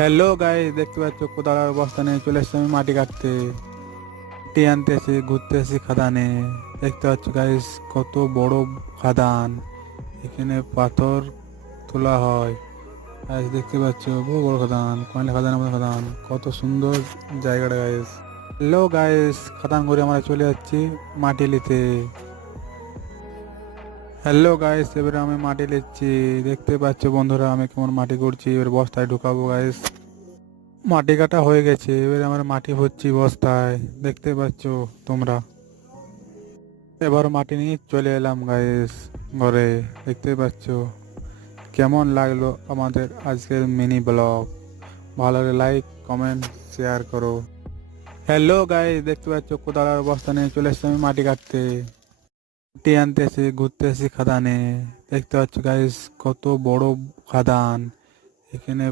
Hello guys, দেখতে পাচ্ছ কোদালের অবস্থা নিয়ে চলে এসেছি আমি মাটি কাটতে। মাটি আনতেছি, ঘুরতেছি খাদানে। দেখতে পাচ্ছ গাইস, কত বড় খাদান। এখানে পাথর তোলা হয়। গাইস দেখতে পাচ্ছ বহু বড় খাদান, কয়লা খাদানের মতো খাদান। কত সুন্দর জায়গাটা গাইস। হ্যালো গাইস, খাদান ঘুরে আমরা চলে যাচ্ছি মাটি নিতে। হ্যালো গাইস, এবারে আমি মাটি নিচ্ছি। দেখতে পাচ্ছ বন্ধুরা, আমি কেমন মাটি করছি। এবার বস্তায় ঢুকাবো গাইস। মাটি কাটা হয়ে গেছে, এবারে আমরা মাটি ভরছি বস্তায়। দেখতে পাচ্ছ তোমরা। এবার মাটি নিয়ে চলে এলাম গাইস ঘরে। দেখতে পাচ্ছ কেমন লাগলো আমাদের আজকের মিনি ব্লগ। ভালো লাগে লাইক কমেন্ট শেয়ার করো। হ্যালো গাইস, দেখতে পাচ্ছ কোদালের অবস্থা নিয়ে চলে এসেছি আমি মাটি কাটতে। মাটি আনতেছি, ঘুরতেছি খাদানে। দেখতে পাচ্ছ গাইস, কত বড় খাদান। এখানে